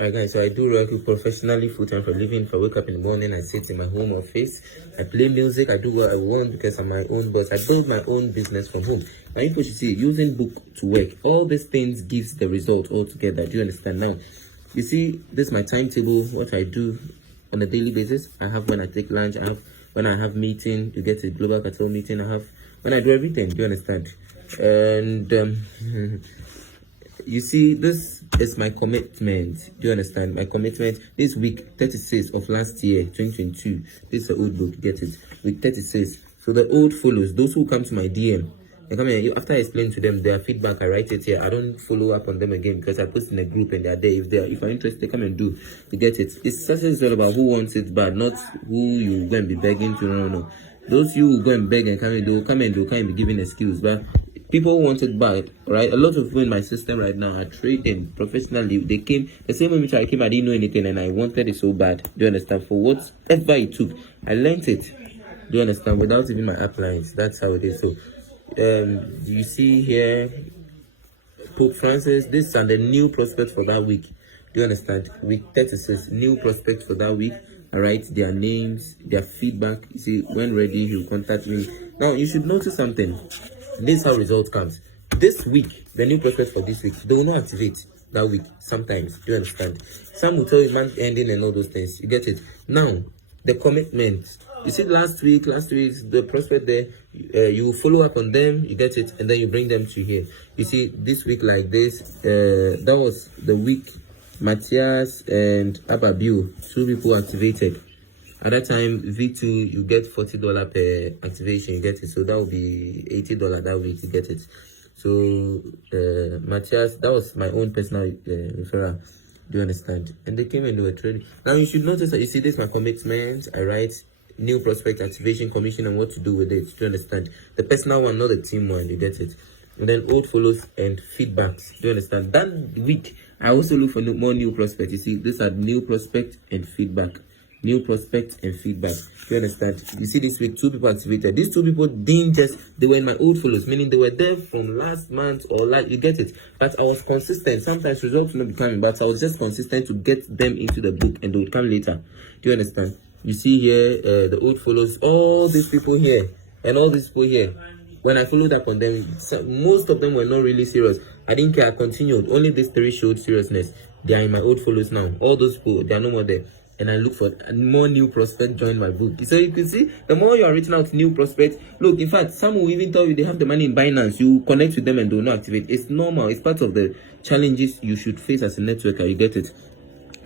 Alright guys, so I do Roku professionally full time for a living. If I wake up in the morning, I sit in my home office, I play music, I do what I want because I'm my own boss. I build my own business from home. Now you should see using book to work. All these things gives the result altogether. Do you understand now? You see, this is my timetable, what I do on a daily basis. I have when I take lunch, I have when I have meeting, you get a global cartel meeting, I have when I do everything. Do you understand? And you see, this is my commitment. Do you understand? My commitment this week 36 of last year, 2022. This is an old book, get it? Week 36. So the old follows, those who come to my DM, they come here, after I explain to them their feedback, I write it here. I don't follow up on them again because I post in a group and they're there. If you're interested, they come and do. You get it? It's success all about who wants it bad, not who you go and be begging to. No. Those you who go and beg and come and be giving excuse, but people want it bad, right? A lot of people in my system right now are trading professionally. They came the same way which I came. I didn't know anything, and I wanted it so bad. Do you understand? For whatever it took, I learned it. Do you understand? Without even my uplines. That's how it is. So, you see here, Pope Francis. This are the new prospects for that week. Do you understand? Week 36, new prospects for that week. All right, their names, their feedback. You see, when ready, he'll contact me. Now, you should notice something. This is how result comes. This week, the new prospects for this week, they will not activate that week sometimes. Do you understand? Some will tell you month ending and all those things. You get it? Now, the commitment. You see, last week, the prospect there, you follow up on them, you get it, and then you bring them to here. You see, this week like this, that was the week Matthias and Ababu, 2 people activated. At that time, V2, you get $40 per activation, you get it. So that will be $80 that week, you get it. So, Matthias, that was my own personal referral. Do you understand? And they came and they were trading. Now, you should notice that you see this, my commitment. I write new prospect activation commission and what to do with it. Do you understand? The personal one, not the team one, you get it. And then old follows and feedbacks. Do you understand? That week, I also look for more new prospects. You see, these are new prospect and feedback. New prospect and feedback. Do you understand? You see, this week 2 people activated. These 2 people didn't they were in my old follows, meaning they were there from last month or you get it. But I was consistent. Sometimes results will not be coming, but I was just consistent to get them into the book and they would come later. Do you understand? You see here, the old follows, all these people here and all these people here. When I followed up on them, most of them were not really serious. I didn't care. I continued. Only these 3 showed seriousness. They are in my old follows now. All those people, they are no more there. And I look for more new prospects join my book. So you can see, the more you are reaching out to new prospects, look, in fact, some will even tell you they have the money in Binance. You connect with them and do not activate. It's normal. It's part of the challenges you should face as a networker. You get it?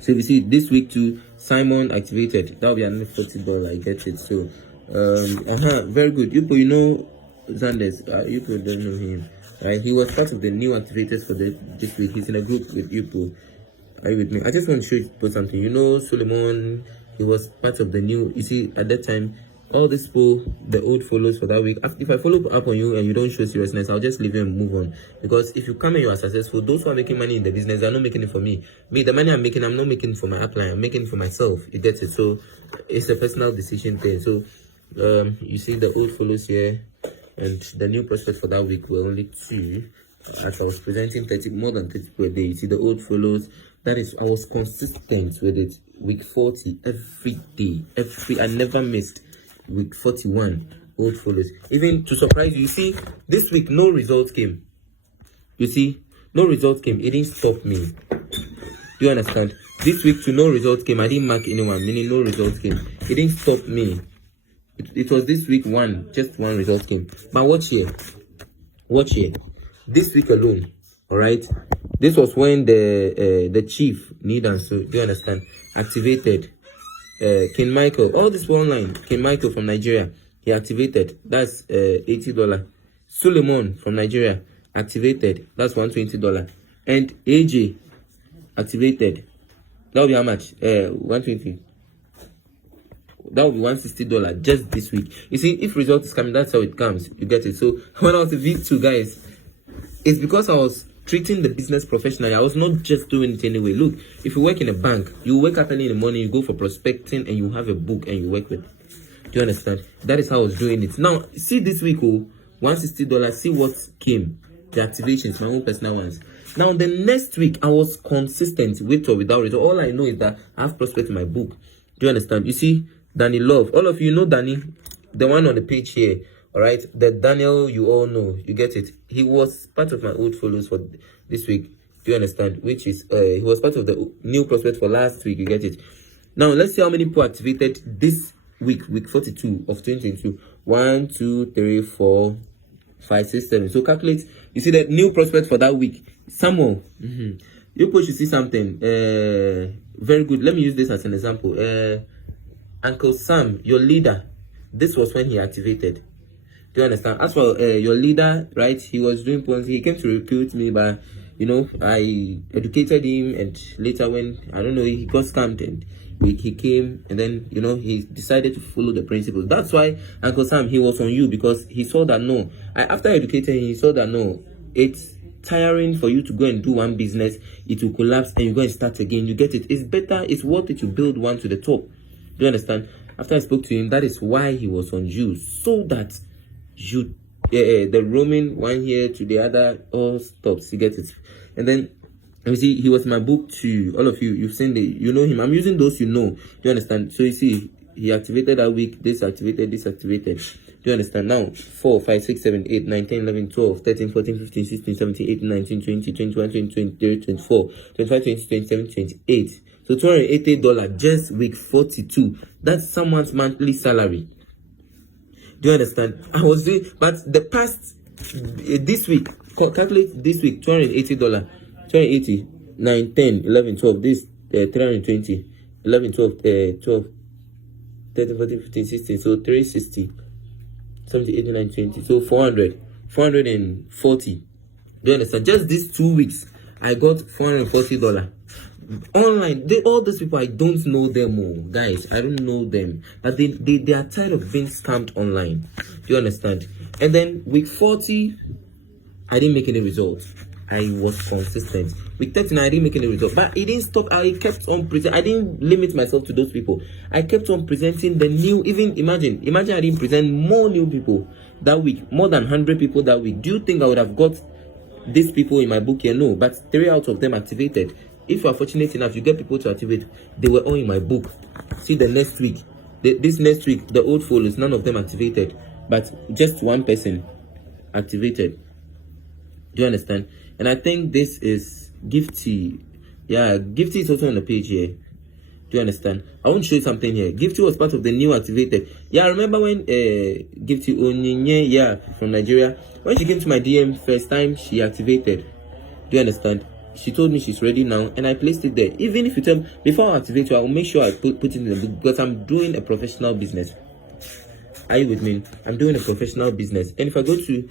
So if you see, this week too, Simon activated. That will be another $40. I get it. So, very good. You know Zanders. You don't know him. Right? He was part of the new activators for this week. He's in a group with Yupo. Are you with me? I just want to show you something. You know, Solomon, he was part of the new. You see, at that time, all these people, the old follows for that week. If I follow up on you and you don't show seriousness, I'll just leave you and move on. Because if you come and you are successful, those who are making money in the business, they're not making it for me. The money I'm making, I'm not making for my upline. I'm making it for myself. You get it? So it's a personal decision thing. So you see the old follows here, and the new prospects for that week were only 2. As I was presenting more than 30 per day. You see the old follows. That is, I was consistent with it. Week 40 every day. I never missed. Week 41 old follows. Even to surprise you, you see, this week no results came. You see, no results came. It didn't stop me. Do you understand? This week no results came. I didn't mark anyone, meaning no results came. It didn't stop me. It was this week just one result came. But watch here. This week alone, all right. This was when the chief so do you understand? Activated King Michael. All this online. King Michael from Nigeria, he activated. That's $80. Suleiman from Nigeria activated. That's $120. And AJ activated. That will be how much? 120. That will be $160 just this week. You see, if result is coming, that's how it comes. You get it? So when I was a V2, guys, it's because I was treating the business professionally. I was not just doing it anyway. Look, if you work in a bank, you wake up early in the morning, you go for prospecting, and you have a book and you work with. Do you understand? That is how I was doing it. Now, see this week, $160. See what came. The activations, my own personal ones. Now, the next week, I was consistent with or without result. All I know is that I have prospect in my book. Do you understand? You see, Danny Love. All of you know Danny, the one on the page here. All right, the Daniel you all know. You get it? He was part of my old follows for this week. Do you understand? Which is, he was part of the new prospect for last week. You get it? Now, let's see how many people activated this week 42 of 2022. 1, 2, 3, 4, 5, 6, 7. So calculate. You see the new prospect for that week. Samuel, you people should see something. Very good. Let me use this as an example. Uncle Sam, your leader. This was when he activated. Do you understand? As for your leader, right? He was doing points. He came to recruit me, but you know, I educated him, and later when I don't know, he got scammed, and he came, and then you know, he decided to follow the principles. That's why Uncle Sam, he was on you, because he saw that no, after educating him, he saw that no, it's tiring for you to go and do one business, it will collapse, and you go and start again. You get it? It's better, it's worth it to build one to the top. Do you understand? After I spoke to him, that is why he was on you, so that you the roaming one here to the other all stops. You get it? And then you see, he was in my book too. All of you, you've seen you know him. I'm using those you know. Do you understand? So you see, he activated that week, this activated, this activated. Do you understand? Now 4, 5, 6, 7, 8, 9, 10, 11, 12, 13, 14, 15, 16, 17, 18, 19, 20, 21, 22, 23, 24, 25, 26, 27, 28. So $280 just week 42. That's someone's monthly salary. Do you understand? I was doing, but the past this week, calculate this week, $280, 280, 9, 10, 11, 12, this 320, 11, 12, 12, 13, 14, 15, 16, so 360, 70, 80, 90, 20, so 400, 440. Do you understand? Just these 2 weeks, I got $440. Online, all these people, I don't know them all, guys. I don't know them, but they are tired of being scammed online. Do you understand? And then week 40, I didn't make any results. I was consistent. Week 39, I didn't make any results, but it didn't stop. I kept on presenting. I didn't limit myself to those people. I kept on presenting the new. Even imagine I didn't present more new people that week, more than 100 people that week. Do you think I would have got these people in my book here? No, but 3 out of them activated. If you are fortunate enough, you get people to activate. They were all in my book. See, the next week, this next week, the old followers, none of them activated, but just one person activated. Do you understand? And I think this is Gifty. Yeah, Gifty is also on the page here. Do you understand? I want to show you something here. Gifty was part of the new activated. Yeah, I remember when Gifty Onyinye, yeah, from Nigeria, when she came to my DM first time, she activated. Do you understand? She told me she's ready now, and I placed it there. Even if you tell me, before I activate you, I will make sure I put it in the book, because I'm doing a professional business. Are you with me? I'm doing a professional business. And if I go to,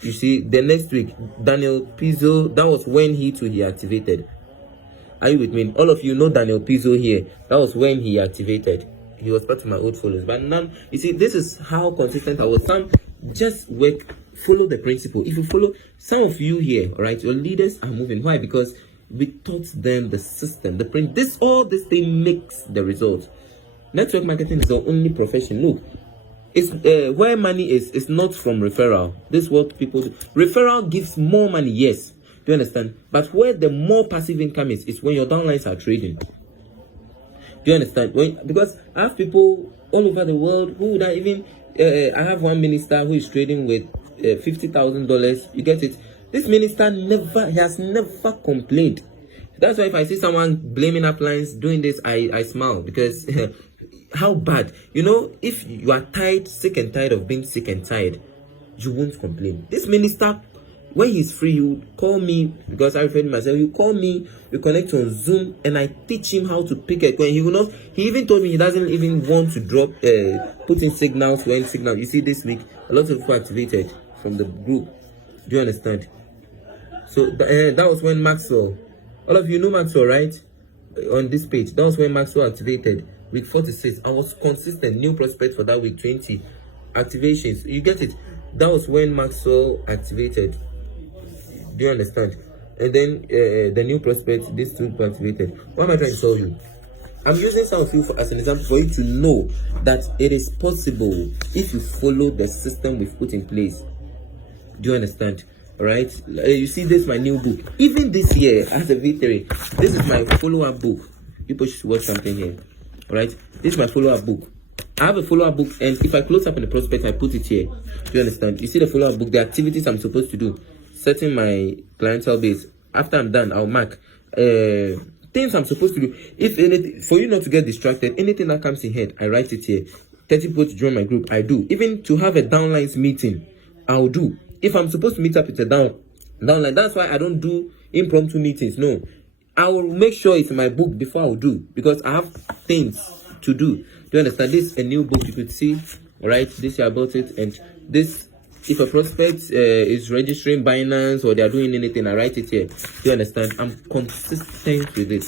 you see, the next week, Daniel Pizzo, that was when he activated. Are you with me? All of you know Daniel Pizzo here. That was when he activated. He was part of my old followers. But now, you see, this is how consistent I was. Some just work, follow the principle. If you follow, some of you here, all right, your leaders are moving. Why? Because we taught them the system, the print. All this thing makes the result. Network marketing is our only profession. Look, it's where money is. It's not from referral. This is what people do. Referral gives more money, yes. Do you understand? But where the more passive income is when your downlines are trading. Do you understand? Because I have people all over the world who would even. I have one minister who is trading with $50,000. You get it? This minister has never complained. That's why if I see someone blaming uplines doing this, I smile, because how bad? You know, if you are tired, sick and tired of being sick and tired, you won't complain. This minister, when he's free, you call me, because I refer to myself. You call me, we connect on Zoom, and I teach him how to pick a coin. He will not. He even told me he doesn't even want to drop, put in signals when signal. You see, this week a lot of people activated from the group. Do you understand? So that was when Maxwell. All of you know Maxwell, right? On this page, that was when Maxwell activated. Week 46, I was consistent. New prospect for that week 20 activations. You get it? That was when Maxwell activated. Do you understand? And then the new prospect, this two activated. What am I trying to tell you? I'm using some of you as an example for you to know that it is possible if you follow the system we've put in place. Do you understand? All right, you see, this is my new book. Even this year, as a victory, this is my follow-up book. People should watch something here. All right, this is my follow-up book. I have a follow-up book, and if I close up in the prospect, I put it here. Do you understand? You see the follow-up book, the activities I'm supposed to do, setting my clientele base. After I'm done, I'll mark things I'm supposed to do. If anything, for you not to get distracted, anything that comes in head, I write it here. 30 people to join my group, I do. Even to have a downlines meeting, I'll do. If I'm supposed to meet up with a downline, that's why I don't do impromptu meetings. No, I will make sure it's in my book before I'll do, because I have things to do. Do you understand? This is a new book you could see. All right, this year I bought it, and this, if a prospect is registering Binance or they are doing anything, I write it here. Do you understand? I'm consistent with it.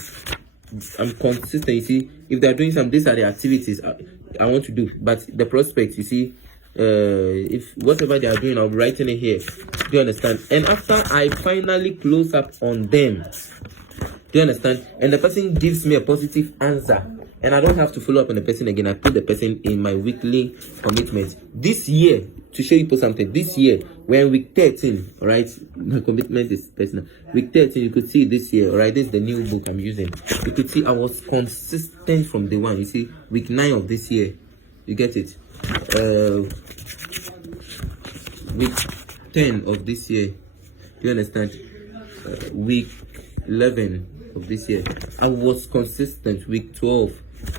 I'm consistent. You see, if they are doing some, these are the activities I want to do. But the prospects, you see, if whatever they are doing, I'll be writing it here. Do you understand? And after I finally close up on them, do you understand? And the person gives me a positive answer, and I don't have to follow up on the person again. I put the person in my weekly commitment. This year, to show you something, this year, we're in week 13, all right? My commitment is personal. Week 13, you could see this year, all right? This is the new book I'm using. You could see I was consistent from day one. You see, week 9 of this year, you get it? Week 10 of this year, do you understand? Week 11 of this year, I was consistent. Week 12,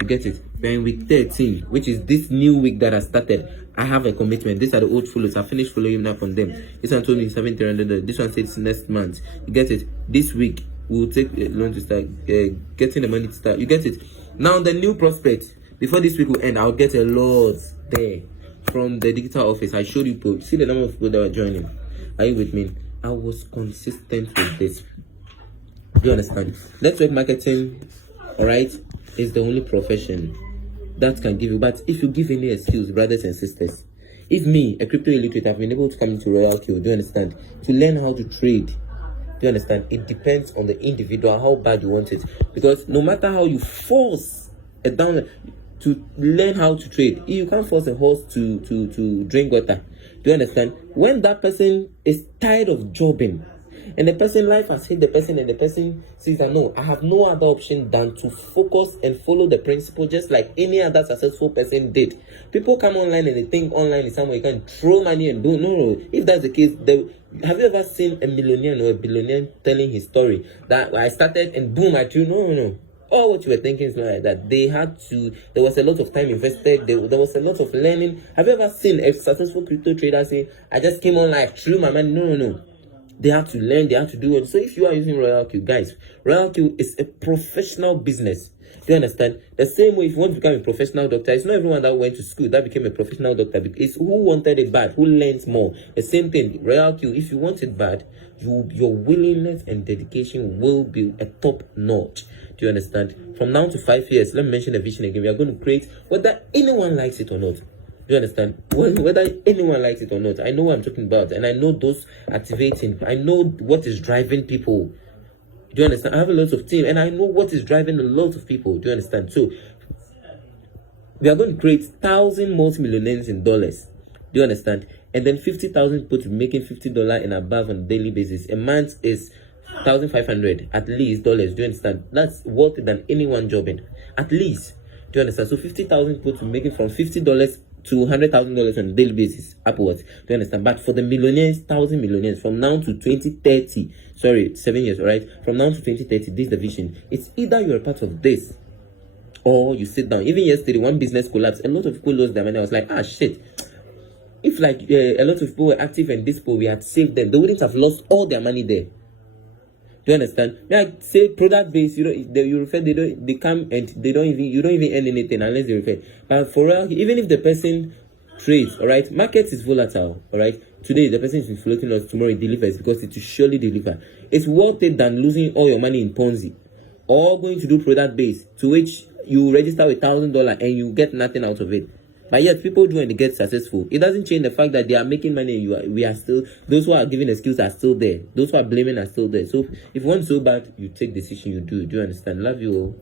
you get it? Then week 13, which is this new week that I started, I have a commitment. These are the old followers. I finished following up on them. This one told me $7,300. This one said it's next month. You get it? This week we'll take a loan to start getting the money to start. You get it? Now the new prospect. Before this week will end, I'll get a lot there from the digital office. I showed you people. See the number of people that were joining. Are you with me? I was consistent with this. Do you understand? Network marketing, all right, is the only profession that can give you. But if you give any excuse, brothers and sisters, if me, a crypto illiterate, I've been able to come into RoyalQ, do you understand, to learn how to trade, do you understand? It depends on the individual, how bad you want it. Because no matter how you force a downline to learn how to trade, you can't force a horse to drink water. Do you understand? When that person is tired of jobbing, and the person, life has hit the person, and the person says that no, I have no other option than to focus and follow the principle just like any other successful person did. People come online and they think online is somewhere you can throw money and do. No. If that's the case, have you ever seen a millionaire or a billionaire telling his story that I started and boom, I threw? No. All what you were thinking is not like that. There was a lot of time invested. There was a lot of learning. Have you ever seen a successful crypto trader say, I just came online, threw my money? No. They have to learn, they have to do it. So if you are using RoyalQ, guys, RoyalQ is a professional business. Do you understand? The same way if you want to become a professional doctor, it's not everyone that went to school that became a professional doctor. It's who wanted it bad, who learns more. The same thing, RoyalQ, if you want it bad, your willingness and dedication will be a top notch. Do you understand? From now to 5 years, let me mention the vision again. We are going to create, whether anyone likes it or not. Do you understand? Whether anyone likes it or not, I know what I'm talking about, and I know those activating. I know what is driving people. Do you understand? I have a lot of team, and I know what is driving a lot of people. Do you understand? So we are going to create 1,000 multi-millionaires in dollars. Do you understand? And then 50,000 people to making $50 and above on a daily basis. A month is 1,500 at least dollars. Do you understand? That's worth it than anyone jobbing. At least. Do you understand? So 50,000 people to making from $50 to $100,000 on a daily basis upwards. Do you understand? But for the millionaires, 1,000 millionaires, from now to 2030, 7 years, all right? From now to 2030, this is the vision. It's either you're a part of this or you sit down. Even yesterday, one business collapsed. A lot of people lost their money. I was like, shit. If like a lot of people were active in this pool, we had saved them, they wouldn't have lost all their money there. Do you understand? Like say product based, you refer, they come and you don't even earn anything unless they refer. But for real, even if the person trades, all right, market is volatile, all right. Today the person is floating us, tomorrow it delivers because it will surely deliver. It's worth it than losing all your money in Ponzi, or going to do product based, to which you register with $1,000 and you get nothing out of it. But yet people do and they get successful. It doesn't change the fact that they are making money and we are still, those who are giving excuse are still there. Those who are blaming are still there. So if you want so bad, you take decision, you do. Do you understand? Love you all.